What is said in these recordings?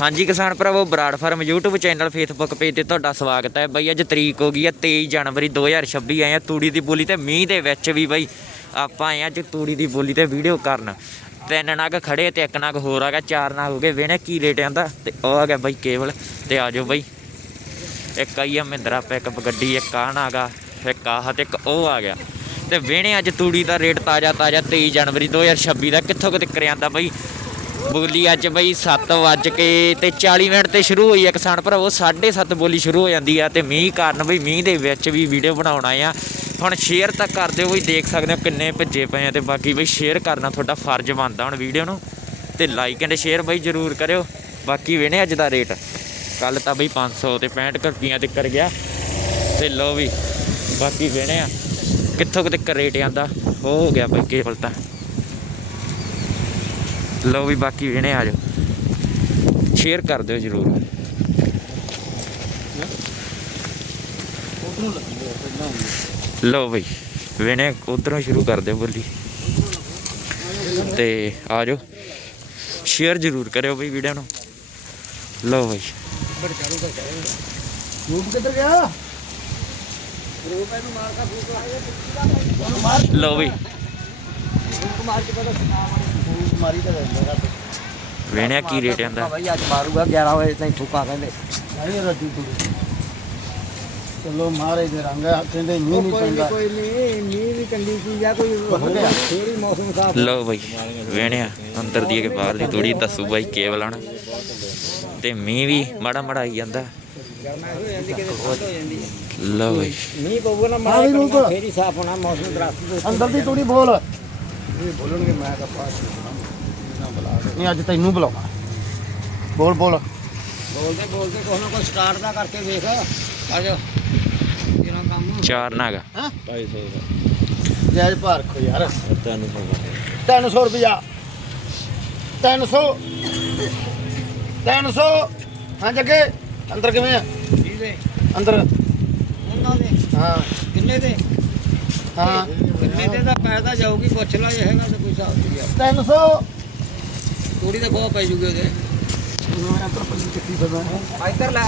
ਹਾਂਜੀ ਕਿਸਾਨ ਭਰਾਵੋ, Brar farm YouTube channel Facebook page ਤੇ ਤੁਹਾਡਾ ਸਵਾਗਤ ਹੈ। ਬਈ ਅੱਜ ਤਰੀਕ ਹੋ ਗਈ ਹੈ 23 ਜਨਵਰੀ 2026 ਆਏ ਆ ਤੂੜੀ ਦੀ ਬੋਲੀ ਤੇ ਮੀਂਹ ਦੇ ਵਿੱਚ ਵੀ ਬਈ ਆਪਾਂ ਆਏ ਆ ਅੱਜ ਤੂੜੀ ਦੀ ਬੋਲੀ ਤੇ ਵੀਡੀਓ ਕਰਨ। ਤਿੰਨ ਨਗ ਖੜੇ ਤੇ ਇੱਕ ਨਗ ਹੋਰ ਆ ਗਿਆ, ਚਾਰ ਨਗ ਹੋ ਗਏ। ਵੇਣੇ ਕੀ ਰੇਟ ਆਂਦਾ ਤੇ ਉਹ ਆ ਗਿਆ ਬਈ ਕੇਵਲ ਤੇ ਆ ਜਾਓ ਬਈ। ਇੱਕ ਆਈ ਆ ਮਹਿੰਦਰਾ ਪਿਕਅਪ ਗੱਡੀ, ਇੱਕ ਆ ਨਾਗਾ ਇੱਕ ਆਹ ਤੇ ਇੱਕ ਉਹ ਆ ਗਿਆ। ਤੇ ਵੇਣੇ ਅੱਜ ਤੂੜੀ ਦਾ ਰੇਟ ਤਾਜ਼ਾ ਤਾਜ਼ਾ 23 ਜਨਵਰੀ 2026 ਦਾ ਕਿੱਥੋਂ ਕਿਤੇ ਕਰਿਆ ਆਂਦਾ ਬਈ। ਬੋਲੀ ਅੱਜ ਬਈ 7 ਵੱਜ ਕੇ ਤੇ 40 ਮਿੰਟ ਤੇ ਸ਼ੁਰੂ ਹੋਈ ਹੈ ਕਿਸਾਨ ਭਰਾਵੋ 7:30 ਬੋਲੀ ਸ਼ੁਰੂ ਹੋ ਜਾਂਦੀ ਆ ਤੇ ਮੀਂਹ ਕਾਰਨ ਬਈ ਮੀਂਹ ਦੇ ਵਿੱਚ ਵੀ ਵੀਡੀਓ ਬਣਾਉਣਾ ਆ। ਹੁਣ ਸ਼ੇਅਰ ਤਾਂ ਕਰ ਦਿਓ ਬਈ ਦੇਖ ਸਕਦੇ ਹੋ ਕਿੰਨੇ ਭੱਜੇ ਪਏ ਆ ਤੇ ਬਾਕੀ ਬਈ ਸ਼ੇਅਰ ਕਰਨਾ ਤੁਹਾਡਾ ਫਰਜ਼ ਬਣਦਾ ਹੁਣ ਵੀਡੀਓ ਨੂੰ। ਤੇ ਲਾਈਕ ਐਂਡ ਸ਼ੇਅਰ ਬਈ ਜਰੂਰ ਕਰਿਓ। ਬਾਕੀ ਵੇਣੇ ਅੱਜ ਦਾ ਰੇਟ ਕੱਲ ਤਾਂ ਬਈ 500 ਤੇ 65 ਰੁਪਈਆਂ ਤੇ ਕਰ ਗਿਆ। ਤੇ ਲੋ ਵੀ, ਬਾਕੀ ਵੇਣੇ ਆ ਕਿੱਥੋਂ ਕਿਤੇ ਰੇਟ ਆਂਦਾ ਉਹ ਹੋ ਗਿਆ ਬਈ ਕੇਵਲ ਤਾਂ। ਲਓ ਵੀ ਬਾਕੀ ਵੇਣੇ ਆ ਜਾਓ। ਸ਼ੇਅਰ ਕਰ ਦਿਓ ਜਰੂਰ। ਲਓ ਬਈ ਵੇਣੇ ਉਧਰੋਂ ਸ਼ੁਰੂ ਕਰ ਦਿਓ ਬੋਲੀ। ਤੇ ਆ ਜਾਓ। ਸ਼ੇਅਰ ਜਰੂਰ ਕਰਿਓ ਬਈ ਵੀਡੀਓ ਨੂੰ। ਲਓ ਬਈ। ਰੂਪ ਕਿੱਧਰ ਗਿਆ ਲਓ ਬਈ। ਮਾਰ ਕੇ ਪਤਾ ਮਾਰੀ ਤਾਂ ਵੇਣਿਆ ਕੀ ਰੇਟ ਆਂਦਾ ਭਾਈ ਅੱਜ ਮਾਰੂਗਾ 11 ਵਜੇ ਤਾਈਂ ਠੁਕਾ ਕਹਿੰਦੇ। ਨਹੀਂ ਰੱਜੀ ਤੂੰ। ਚਲੋ ਮਾਰੇ ਦੇ ਰੰਗ ਆ, ਕਹਿੰਦੇ ਮੀਂਹ ਨਹੀਂ ਪੈਂਦਾ। ਕੋਈ ਨਹੀਂ ਮੀਂਹ ਵੀ ਚੰਗੀ ਚੀਜ਼ ਆ ਕੋਈ ਹੀ ਮੌਸਮ ਸਾਫ਼ ਲਓ ਬਈ ਵੇਣਿਆ ਅੰਦਰ ਦੀ ਕੇ ਬਾਹਰ ਦੀ ਥੋੜੀ ਦੱਸੂ ਬਾਈ ਕੇਵਲ ਹਣ ਤੇ ਮੀਂਹ ਵੀ ਮਾੜਾ ਮਾੜਾ ਆਈ ਜਾਂਦਾ। ਲਓ ਬਈ। ਮੀਂਹ ਪਊਗਾ ਨਾ ਮਾਰੇ ਫੇਰ ਹੀ ਸਾਫ਼ ਹੋਣਾ ਮੌਸਮ ਦਰਸਤ ਅੰਦਰ ਦੀ ਤੂੜੀ ਬੋਲ। ਇਹ ਬੋਲਣਗੇ ਮੈਂ ਤਾਂ ਪਾਸ ਨਹੀਂ ਅੱਜ ਤੈਨੂੰ ਬੁਲਾਉਣਾ। ਬੋਲ ਬੋਲ। ਬੋਲਦੇ ਬੋਲਦੇ ਕੋਈ ਨਾ ਕੋਈ ਸਟਾਰਟ ਦਾ ਕਰਕੇ ਵੇਖ ਆ ਜਾ। ਜਿਹੜਾ ਕੰਮ ਚਾਰ ਨਾਗਾ। ਹਾਂ? 250 ਦਾ। ਜਾਇਜ਼ ਭਾਰ ਖੋ ਯਾਰ। 300 300 ਰੁਪਿਆ 300 300 ਹਾਂ ਜੱਗੇ ਅੰਦਰ ਕਿਵੇਂ ਆ? ਅੰਦਰ। ਉਹਨਾਂ ਦੇ? ਹਾਂ। ਕਿੰਨੇ ਦੇ? ਹਾਂ। ਕਿੰਨੇ ਦੇ ਦਾ ਪੈਦਾ ਜਾਊਗੀ ਪੁੱਛ ਲਾ ਜੇ ਹੈਗਾ ਤਾਂ ਕੋਈ ਹਿਸਾਬ ਨਹੀਂ ਯਾਰ 300 ਥੋੜੀ ਤਾਂ ਖੋਹ ਪੈ ਜੂਗੀ ਉਹਦੇ। ਇੱਧਰ ਲੈ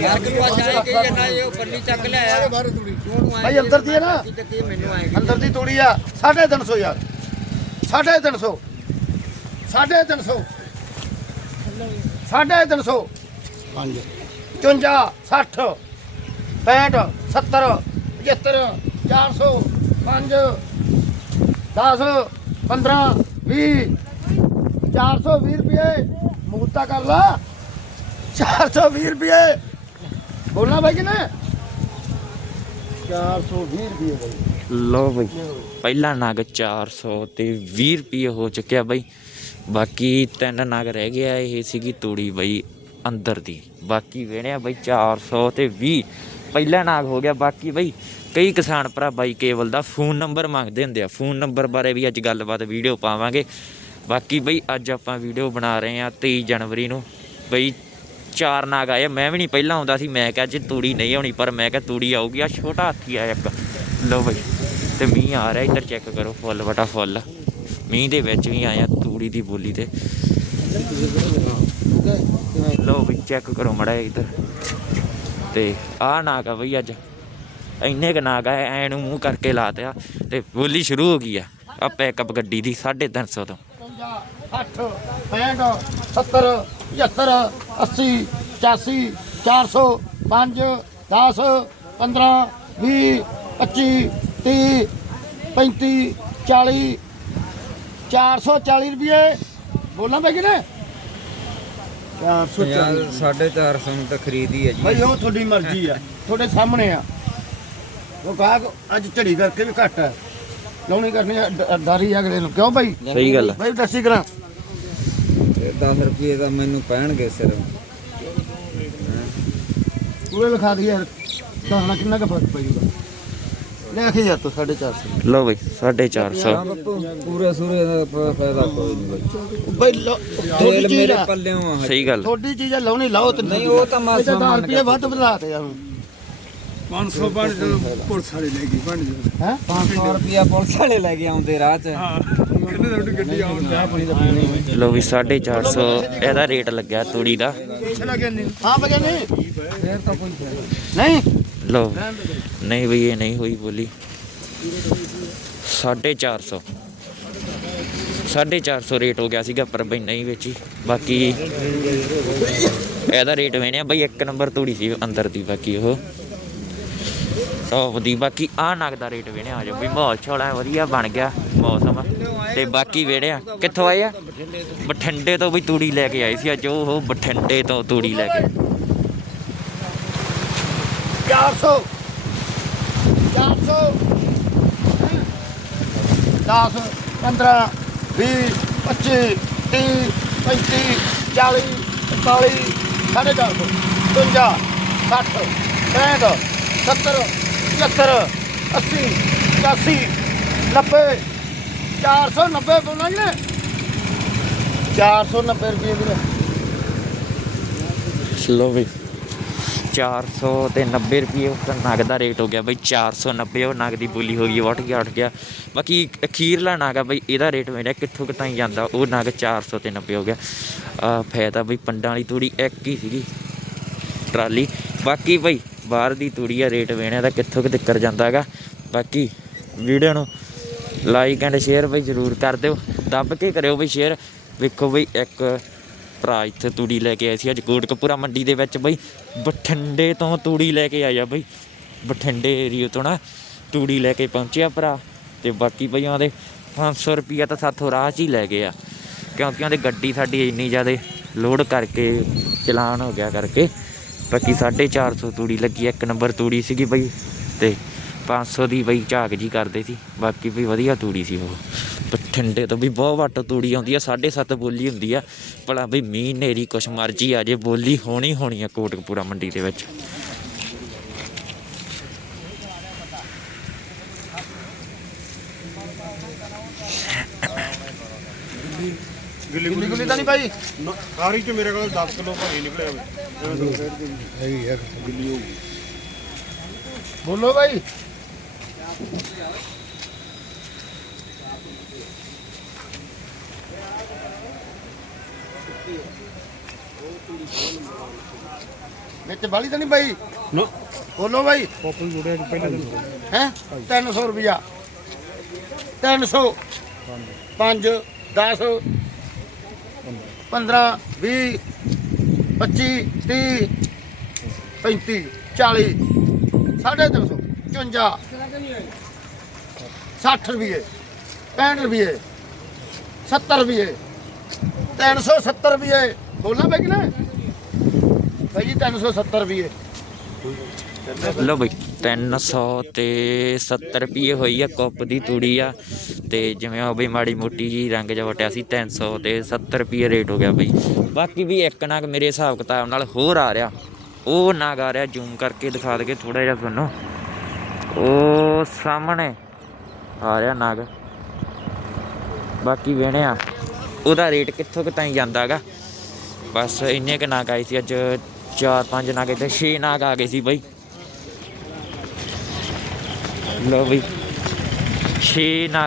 ਯਾਰ ਕਿ ਤੂੰ ਅੱਜ ਆਏ ਕਿ ਨਾ ਇਹ ਪੱਲੀ ਚੱਕ ਲਿਆਇਆ ਭਾਈ ਅੰਦਰ ਦੀ ਹੈ ਨਾ? ਚੱਕੀ ਮੈਨੂੰ ਆਏਗੀ ਅੰਦਰ ਦੀ ਤੂੜੀ ਆ 350 ਯਾਰ। 350 350 350 ਪੰਜ। 54 60 65 70 75 400 5 10 15 20 420 ਰੁਪਏ। ਮੂਤਾ ਕਰ ਲਾ। 420 ਰੁਪਏ। ਬੋਲਣਾ ਬਾਈ ਕਿ ਨਾ 420 ਰੁਪਏ ਬਾਈ। ਲਓ ਬਈ, ਪਹਿਲਾ ਨਗ 400 ਤੇ 20 ਰੁਪਏ ਹੋ ਚੁੱਕਿਆ ਬਈ। ਬਾਕੀ ਤਿੰਨ ਨਗ ਰਹਿ ਗਿਆ, ਇਹ ਸੀਗੀ ਤੂੜੀ ਬਈ ਅੰਦਰ ਦੀ। ਬਾਕੀ ਵੇਣਿਆ ਬਈ 400 ਤੇ 20 ਪਹਿਲਾ ਨਾਗ ਹੋ ਗਿਆ, ਬਾਕੀ ਬਈ ਕਈ ਕਿਸਾਨ ਭਰਾ ਬਾਈ ਕੇਵਲ ਦਾ ਫੋਨ ਨੰਬਰ ਮੰਗਦੇ ਹੁੰਦੇ ਆ। ਫੋਨ ਨੰਬਰ ਬਾਰੇ ਵੀ ਅੱਜ ਗੱਲਬਾਤ ਵੀਡੀਓ ਪਾਵਾਂਗੇ। ਬਾਕੀ ਬਈ ਅੱਜ ਆਪਾਂ ਵੀਡੀਓ ਬਣਾ ਰਹੇ ਆ 23 ਜਨਵਰੀ ਨੂੰ। ਬਈ ਚਾਰ ਨਾਗ ਆਏ ਮੈਂ ਵੀ ਨਹੀਂ ਪਹਿਲਾਂ ਆਉਂਦਾ ਸੀ, ਮੈਂ ਕਿਹਾ ਅੱਜ ਤੂੜੀ ਨਹੀਂ ਆਉਣੀ, ਪਰ ਮੈਂ ਕਿਹਾ ਤੂੜੀ ਆਊਗੀ। ਆ ਛੋਟਾ ਹਾਥੀ ਆ ਇੱਕ। ਲਓ ਬਈ, ਤੇ ਮੀਂਹ ਆ ਰਿਹਾ, ਇੱਧਰ ਚੈੱਕ ਕਰੋ ਫੁੱਲ ਵਟਾ ਫੁੱਲ ਮੀਂਹ ਦੇ ਵਿੱਚ ਵੀ ਆਇਆ ਤੂੜੀ ਦੀ ਬੋਲੀ ਤੇ। ਲਓ ਬਈ ਚੈੱਕ ਕਰੋ ਮੜਾ ਇੱਧਰ। ਤੇ ਆਹ ਨਾਗ ਆ ਬਈ ਅੱਜ। ਇੰਨੇ ਕ ਨਾਗ ਆ ਐ ਨੂੰ ਮੂੰਹ ਕਰਕੇ ਲਾ ਦਿਆ ਤੇ ਬੋਲੀ ਸ਼ੁਰੂ ਹੋ ਗਈ ਆ। ਆ ਪੈਕਅਪ ਗੱਡੀ ਦੀ 350 ਤੋਂ। 60 65 70 75 80 85 400 5 10 15 20 25 30 35 40 440 ਰੁਪਏ। ਬੋਲਾਂ ਬਈ ਕਿਨੇ 440 450 ਨੂੰ ਤਾਂ ਖਰੀਦੀ ਹੈ ਭਾਈ ਉਹ ਤੁਹਾਡੀ ਮਰਜ਼ੀ ਆ ਤੁਹਾਡੇ ਸਾਹਮਣੇ ਆ। ਉਹ ਗਾਹਕ ਅੱਜ ਝੜੀ ਕਰਕੇ ਵੀ ਘੱਟ ਹੈ। ਲਾਉਣੀ ਕਰਨੀ? ਆ, ਡ- ਦਾਰੀ ਅਗਲੇ ਨੂੰ। ਕਿਉਂ ਭਾਈ? ਸਹੀ ਗੱਲ ਆ। ਭਾਈ ਦੱਸੀ ਕਰਾਂ। 10 ਰੁਪਏ ਦਾ ਮੈਨੂੰ ਪੈਣਗੇ ਸਿਰ ਪੂਰੇ ਲਿਖਾ ਦਈਏ ਯਾਰ। ਕਹਾਣਾ ਕਿੰਨਾ ਕੁ ਫ਼ਰਕ ਪੈ ਜੂਗਾ ਲੈ ਆਖੀ ਯਾਰ ਤੂੰ 450 ਲਓ ਬਈ 450 ਪੂਰੇ ਸੂਰੇ ਦਾ ਫਾਇਦਾ ਕੋਈ ਨਹੀਂ ਬਾਈ। ਬਈ ਲਓ, ਤੁਹਾਡੀ ਤੇਲ ਚੀਜ਼ ਮੇਰੇ ਆ। ਪੱਲਿਓਂ ਆ ਸਹੀ ਗੱਲ ਤੁਹਾਡੀ ਚੀਜ਼ ਆ ਲਾਉਣੀ ਲਾਓ ਤੇ ਨਹੀਂ, ਉਹ ਤਾਂ ਮਾਸਾ ਮੰਨ ਰੁਪਏ ਵੱਧ ਵਧਾ ਤੇ ਆ 500 ਬਣ ਜਦੋਂ ਪੁਲਿਸ ਵਾਲੇ ਲੈ ਗਈ ਬਣ ਜਦੋਂ ਹੈ? 500 ਰੁਪਿਆ ਪੁਲਿਸ ਵਾਲੇ ਲੈ ਕੇ ਆਉਂਦੇ ਰਾਹ 'ਚ ਕਹਿੰਦੇ ਤੁਹਾਡੀ ਗੱਡੀ ਆਉਣ ਚਾਹ ਪਾਣੀ ਦਾ? ਪੀਣਾ ਹੀ ਲੋ ਵੀ 450 ਇਹਦਾ ਰੇਟ ਲੱਗਿਆ ਤੂੜੀ ਦਾ। ਹਾਂ ਬਗੇ ਨਹੀਂ ਫੇਰ ਤਾਂ ਕੋਈ ਨਹੀਂ। ਲੋ ਨਹੀਂ ਬਈ ਇਹ ਨਹੀਂ ਹੋਈ ਬੋਲੀ। 450 450 ਰੇਟ ਹੋ ਗਿਆ ਸੀਗਾ ਪਰ ਬਈ ਨਹੀਂ ਵੇਚੀ। ਬਾਕੀ ਇਹਦਾ ਰੇਟ ਵੇਣਿਆ ਬਈ ਇੱਕ ਨੰਬਰ ਤੂੜੀ ਸੀ ਅੰਦਰ ਦੀ ਬਾਕੀ ਉਹ। ਸੌ ਦੀ ਬਾਕੀ ਆ ਨਗ ਦਾ ਰੇਟ ਵੇਣਿਆ ਆ ਜਾਓ। ਵੀ ਮਾਹੌਲ ਛੋਲਾ ਵਧੀਆ ਬਣ ਗਿਆ ਮੌਸਮ। ਤੇ ਬਾਕੀ ਵੇੜਿਆ ਕਿੱਥੋਂ ਆਏ ਆ? ਬਠਿੰਡੇ ਤੋਂ ਵੀ ਤੂੜੀ ਲੈ ਕੇ ਆਏ ਸੀ ਅੱਜ ਉਹ ਬਠਿੰਡੇ ਤੋਂ ਤੂੜੀ ਲੈ ਕੇ। 400 400 10 15 20 25 30 35 40 45 450 50 60 65 70 75 80 85 90 490 ਬੋਲਣਾ ਜੀ ਨੇ 490 ਰੁਪਏ ਵੀਰੇ। ਲੋ ਵੀ। 400 ਤੇ 90 ਰੁਪਏ ਉਹ ਨਗ ਦਾ ਰੇਟ ਹੋ ਗਿਆ ਬਈ 490 ਉਹ ਨਗ ਦੀ ਬੋਲੀ ਹੋ ਗਈ ਵਟ ਗਿਆ ਉੱਠ ਗਿਆ। ਬਾਕੀ ਅਖੀਰਲਾ ਨਗ ਆ ਬਈ ਇਹਦਾ ਰੇਟ ਮੇਰਾ ਕਿੱਥੋਂ ਕਿਤਾਈ ਜਾਂਦਾ ਉਹ ਨਗ 400 ਤੇ 90 ਹੋ ਗਿਆ। ਆ ਫਾਇਦਾ ਬਈ ਪੰਡਾਂ ਵਾਲੀ ਤੂੜੀ ਇੱਕ ਹੀ ਸੀਗੀ ਟਰਾਲੀ। ਬਾਕੀ ਬਈ ਬਾਹਰ ਦੀ ਤੂੜੀ ਆ ਰੇਟ ਵੇਣਿਆ ਦਾ ਕਿੱਥੋਂ ਕਿ ਦਿੱਕਰ ਜਾਂਦਾ ਹੈਗਾ। ਬਾਕੀ ਵੀਡੀਓ ਨੂੰ ਲਾਈਕ ਐਂਡ ਸ਼ੇਅਰ ਬਈ ਜਰੂਰ ਕਰ ਦਿਓ। ਦੱਬ ਕੇ ਕਰਿਓ ਬਈ ਸ਼ੇਅਰ ਵੇਖੋ ਬਈ ਇੱਕ ਭਰਾ ਇੱਥੇ ਤੂੜੀ ਲੈ ਕੇ ਆਏ ਸੀ ਅੱਜ ਕੋਟਕਪੂਰਾ ਮੰਡੀ ਦੇ ਵਿੱਚ ਬਈ। ਬਠਿੰਡੇ ਤੋਂ ਤੂੜੀ ਲੈ ਕੇ ਆਇਆ ਬਈ। ਬਠਿੰਡੇ ਏਰੀਆ ਤੋਂ ਨਾ ਤੂੜੀ ਲੈ ਕੇ ਪਹੁੰਚਿਆ ਭਰਾ। ਤੇ ਬਾਕੀ ਬਈ ਉਹਦੇ 500 ਰੁਪਿਆ ਤਾਂ ਸਾਥੋਂ ਰਾਹ 'ਚ ਹੀ ਲੈ ਗਏ ਆ ਕਿਉਂਕਿ ਉਹਦੇ ਗੱਡੀ ਸਾਡੀ ਇੰਨੀ ਜ਼ਿਆਦਾ ਲੋਡ ਕਰਕੇ ਚਲਾਨ ਹੋ ਗਿਆ ਕਰਕੇ। ਬਾਕੀ 450 ਤੂੜੀ ਲੱਗੀ, ਇੱਕ ਨੰਬਰ ਤੂੜੀ ਸੀਗੀ ਬਈ, ਤੇ 500 ਦੀ ਬਈ ਝਾਕ ਜੀ ਕਰਦੇ ਸੀ, ਬਾਕੀ ਵੀ ਵਧੀਆ ਤੂੜੀ ਸੀ ਉਹ। ਬਠਿੰਡੇ ਤੋਂ ਵੀ ਬਹੁਤ ਵੱਟ ਤੂੜੀ ਆਉਂਦੀ ਆ 7.5 ਬੋਲੀ ਹੁੰਦੀ ਆ। ਭਲਾ ਬਈ ਮੀਂਹ ਨੇਰੀ ਕੁਛ ਮਰਜ਼ੀ ਆ ਜੇ, ਬੋਲੀ ਹੋਣੀ ਹੋਣੀ ਆ ਕੋਟਕਪੂਰਾ ਮੰਡੀ ਦੇ ਵਿੱਚ। ਗੁੱਲੀ ਗੁੱਲੀ ਤਾਂ ਨਹੀਂ ਭਾਈ? ਸਾਰੀ ਚ ਮੇਰੇ ਕੋਲ 10 ਕਿਲੋ ਭਾਈ ਨਿਕਲਿਆ ਹੈਗੀ ਹੈ ਦਿੱਲੀ ਹੋਊਗੀ ਬੋਲੋ ਭਾਈ। ਵਿੱਚ ਬਾਲੀ ਤਾਂ ਨਹੀਂ ਭਾਈ? ਬੋਲੋ ਭਾਈ। ਪੋਪਲ ਜੁੜਿਆ ਪਹਿਲਾਂ ਹੈ? 300 ਰੁਪਿਆ 300 5 10 15 20 25 30 35 40 350 54 60 ਰੁਪਏ 65 ਰੁਪਏ 70 ਰੁਪਏ 370 ਰੁਪਏ ਬੋਲਣਾ ਬਈ ਕਿ ਨਾ ਭਾਈ ਜੀ 370 ਰੁਪਏ ਲੋ ਬਈ। 300 ਤੇ 70 ਰੁਪਏ ਹੋਈ ਆ ਕੁੱਪ ਦੀ ਤੂੜੀ ਆ। ਤੇ ਜਿਵੇਂ ਉਹ ਬਈ ਮਾੜੀ ਮੋਟੀ ਜੀ ਰੰਗ ਜਿਹਾ ਵਟਿਆ ਸੀ 300 ਤੇ 70 ਰੁਪਏ ਰੇਟ ਹੋ ਗਿਆ ਬਈ। ਬਾਕੀ ਵੀ ਇੱਕ ਨਾਗ ਮੇਰੇ ਹਿਸਾਬ ਕਿਤਾਬ ਨਾਲ ਹੋਰ ਆ ਰਿਹਾ। ਉਹ ਨਾਗ ਆ ਰਿਹਾ, ਜ਼ੂਮ ਕਰਕੇ ਦਿਖਾ ਦਗੇ ਥੋੜਾ ਜਿਹਾ ਤੁਹਾਨੂੰ। ਉਹ ਸਾਹਮਣੇ ਆ ਰਿਹਾ ਨਾਗ। ਬਾਕੀ ਵੇਣੇ ਆ। ਉਹਦਾ ਰੇਟ ਕਿੱਥੋਂ ਕਿਤਾਈ ਜਾਂਦਾਗਾ ਬਸ ਇੰਨੇ ਕ ਨਾਗ ਆਏ ਸੀ ਅੱਜ, ਚਾਰ ਪੰਜ ਨਗ ਤੇ 6 ਨਾਗ ਆ ਗਏ ਸੀ ਬਈ। ਲੋ ਬਈ। 6 ਨਾ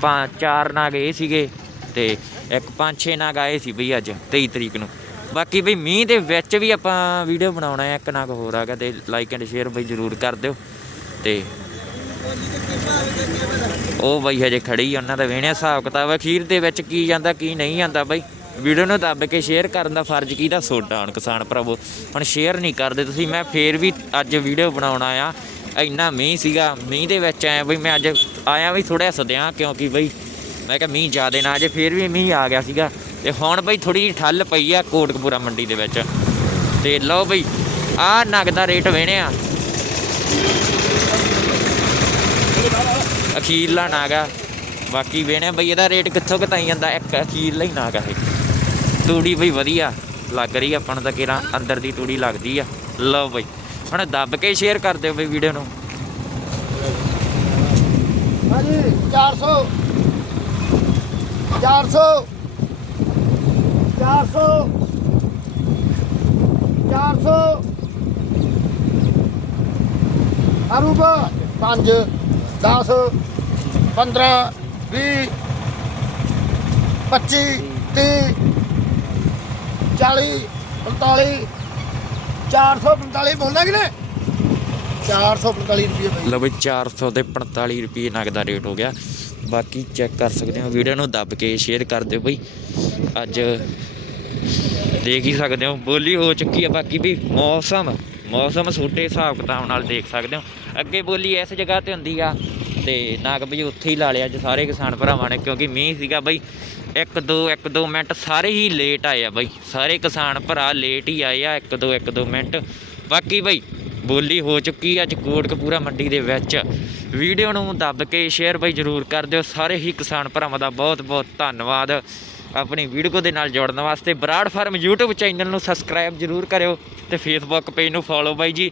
ਪੰਜ ਚਾਰ ਨਾ ਗਏ ਸੀਗੇ ਤੇ ਇੱਕ ਪੰਜ, ਛੇ ਨਗ ਆਏ ਸੀ ਬਈ ਅੱਜ 23 ਤਰੀਕ ਨੂੰ। ਬਾਕੀ ਬਈ ਮੀਂਹ ਦੇ ਵਿੱਚ ਵੀ ਆਪਾਂ ਵੀਡੀਓ ਬਣਾਉਣਾ ਹੈ, ਇੱਕ ਨਗ ਹੋਰ ਆ ਗਿਆ ਤੇ ਲਾਈਕ ਐਂਡ ਸ਼ੇਅਰ ਬਈ ਜਰੂਰ ਕਰ ਦਿਓ। ਤੇ ਉਹ ਬਈ ਹਜੇ ਖੜੀ ਉਹਨਾਂ ਦਾ ਵੇਣਿਆ ਹਿਸਾਬ ਕਿਤਾਬ ਅਖੀਰ ਦੇ ਵਿੱਚ ਕੀ ਜਾਂਦਾ, ਕੀ ਨਹੀਂ ਜਾਂਦਾ ਬਈ। ਵੀਡੀਓ ਨੂੰ ਦੱਬ ਕੇ ਸ਼ੇਅਰ ਕਰਨ ਦਾ ਫਰਜ਼ ਕਿਹਦਾ ਸੋਡਾ ਹੁਣ ਕਿਸਾਨ ਭਰਾਵੋ, ਹੁਣ ਸ਼ੇਅਰ ਨਹੀਂ ਕਰਦੇ ਤੁਸੀਂ, ਮੈਂ ਫੇਰ ਵੀ ਅੱਜ ਵੀਡੀਓ ਬਣਾਉਣਾ ਆ। ਇੰਨਾ ਮੀਂਹ ਸੀਗਾ, ਮੀਂਹ ਦੇ ਵਿੱਚ ਆਇਆ ਬਈ ਮੈਂ ਅੱਜ ਆਇਆ ਵੀ ਥੋੜਾ ਸਦਿਆਂ ਕਿਉਂਕਿ ਬਈ ਮੈਂ ਕਿਹਾ ਮੀਂਹ ਜ਼ਿਆਦੇ ਨਾ ਅਜੇ ਫੇਰ ਵੀ ਮੀਂਹ ਆ ਗਿਆ ਸੀਗਾ। ਤੇ ਹੁਣ ਬਈ ਥੋੜੀ ਜਿਹੀ ਠੱਲ ਪਈ ਆ ਕੋਟਕਪੂਰਾ ਮੰਡੀ ਦੇ ਵਿੱਚ। ਤੇ ਲਓ ਬਈ, ਆਹ ਨਗ ਦਾ ਰੇਟ ਆ। ਅਖੀਰਲਾ ਨਾਗਾ ਬਾਕੀ ਵੇਣੇ ਬਈ ਇਹਦਾ ਰੇਟ ਕਿੱਥੋਂ ਕਿਤਾਈ ਜਾਂਦਾ? ਇੱਕ ਅਖੀਰਲਾ ਹੀ ਨਾਗਾ ਇਹ। ਤੂੜੀ ਬਈ ਵਧੀਆ ਲੱਗ ਰਹੀ ਆ, ਆਪਾਂ ਨੂੰ ਤਾਂ ਕਿਹੜਾ ਅੰਦਰ ਦੀ ਤੂੜੀ ਲੱਗਦੀ ਆ। ਲਓ ਬਈ। ਹੁਣ ਦੱਬ ਕੇ ਸ਼ੇਅਰ ਕਰ ਦਿਓ ਬਈ ਵੀਡੀਓ ਨੂੰ। ਹਾਂਜੀ 400 400 400 400 ਅਰੂਬਾ 5 10 15 20 25 30 40 45 445 ਬੋਲਦਾ ਕਿ ਨੇ 445 ਰੁਪਏ ਬਈ। ਲਓ ਬਈ 400 ਤੇ 45 ਰੁਪਏ ਨਗਦ ਦਾ ਰੇਟ ਹੋ ਗਿਆ। ਬਾਕੀ ਚੈੱਕ ਕਰ ਸਕਦੇ ਹੋ, ਵੀਡੀਓ ਨੂੰ ਦੱਬ ਕੇ ਸ਼ੇਅਰ ਕਰ ਦਿਓ ਬਈ। ਅੱਜ ਦੇਖ ਹੀ ਸਕਦੇ ਹੋ, ਬੋਲੀ ਹੋ ਚੁੱਕੀ ਹੈ ਬਾਕੀ ਵੀ ਮੌਸਮ ਮੌਸਮ ਛੋਟੇ ਹਿਸਾਬ ਕਿਤਾਬ ਨਾਲ ਦੇਖ ਸਕਦੇ ਹੋ। ਅੱਗੇ ਬੋਲੀ ਇਸ ਜਗ੍ਹਾ ਤੇ ਹੁੰਦੀ ਆ ਤੇ ਨਾਗ ਵੀ ਉੱਥੇ ਹੀ ਲਾ ਲਿਆ ਅੱਜ ਸਾਰੇ ਕਿਸਾਨ ਭਰਾਵਾਂ ਨੇ, ਕਿਉਂਕਿ ਮੀਂਹ ਸੀਗਾ ਬਈ। ਇੱਕ ਦੋ ਇੱਕ ਦੋ ਮਿੰਟ ਸਾਰੇ ਹੀ ਲੇਟ ਆਏ ਆ ਬਾਈ। ਸਾਰੇ ਕਿਸਾਨ ਭਰਾ ਲੇਟ ਹੀ ਆਏ ਆ ਇੱਕ ਦੋ ਇੱਕ ਦੋ ਮਿੰਟ। ਬਾਕੀ ਬਾਈ, ਬੋਲੀ ਹੋ ਚੁੱਕੀ ਆ ਅੱਜ ਕੋਟਕਪੂਰਾ ਮੰਡੀ ਦੇ ਵਿੱਚ। ਵੀਡੀਓ ਨੂੰ ਦੱਬ ਕੇ ਸ਼ੇਅਰ ਬਾਈ ਜਰੂਰ ਕਰ ਦਿਓ। ਸਾਰੇ ਹੀ ਕਿਸਾਨ ਭਰਾਵਾਂ ਦਾ ਬਹੁਤ ਬਹੁਤ ਧੰਨਵਾਦ। ਆਪਣੀ ਵੀਡੀਓ ਦੇ ਨਾਲ ਜੋੜਨ ਵਾਸਤੇ ਬਰਾੜ ਫਾਰਮ YouTube ਚੈਨਲ ਨੂੰ ਸਬਸਕ੍ਰਾਈਬ ਜਰੂਰ ਕਰਿਓ ਤੇ Facebook ਪੇਜ ਨੂੰ ਫੋਲੋ ਬਾਈ ਜੀ।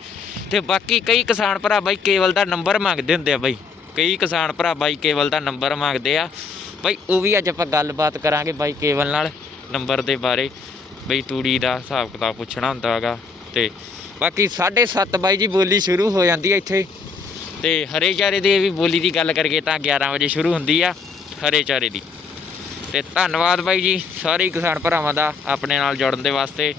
ਤੇ ਬਾਕੀ ਕਈ ਕਿਸਾਨ ਭਰਾ ਬਾਈ ਕੇਵਲ ਦਾ ਨੰਬਰ ਮੰਗਦੇ ਹੁੰਦੇ ਆ ਬਾਈ। ਕਈ ਕਿਸਾਨ ਭਰਾ ਬਾਈ ਕੇਵਲ ਦਾ ਨੰਬਰ ਮੰਗਦੇ ਆ। ਬਾਈ, ਉਹ ਵੀ ਅੱਜ ਆਪਾਂ ਗੱਲਬਾਤ ਕਰਾਂਗੇ ਬਾਈ ਕੇਵਲ ਨਾਲ ਨੰਬਰ ਦੇ ਬਾਰੇ। ਬਈ, ਤੂੜੀ ਦਾ ਹਿਸਾਬ ਕਿਤਾਬ ਪੁੱਛਣਾ ਹੁੰਦਾ ਹੈਗਾ ਤੇ ਬਾਕੀ 7:30 ਬਾਈ ਜੀ, ਬੋਲੀ ਸ਼ੁਰੂ ਹੋ ਜਾਂਦੀ ਹੈ ਇੱਥੇ। ਤੇ ਹਰੇ ਚਾਰੇ ਦੀ ਵੀ ਬੋਲੀ ਦੀ ਗੱਲ ਕਰੀਏ ਤਾਂ 11 ਵਜੇ ਸ਼ੁਰੂ ਹੁੰਦੀ ਆ ਹਰੇ ਚਾਰੇ ਦੀ। ਤੇ ਧੰਨਵਾਦ ਬਾਈ ਜੀ, ਸਾਰੇ ਕਿਸਾਨ ਭਰਾਵਾਂ ਦਾ ਆਪਣੇ ਨਾਲ ਜੁੜਨ ਦੇ ਵਾਸਤੇ।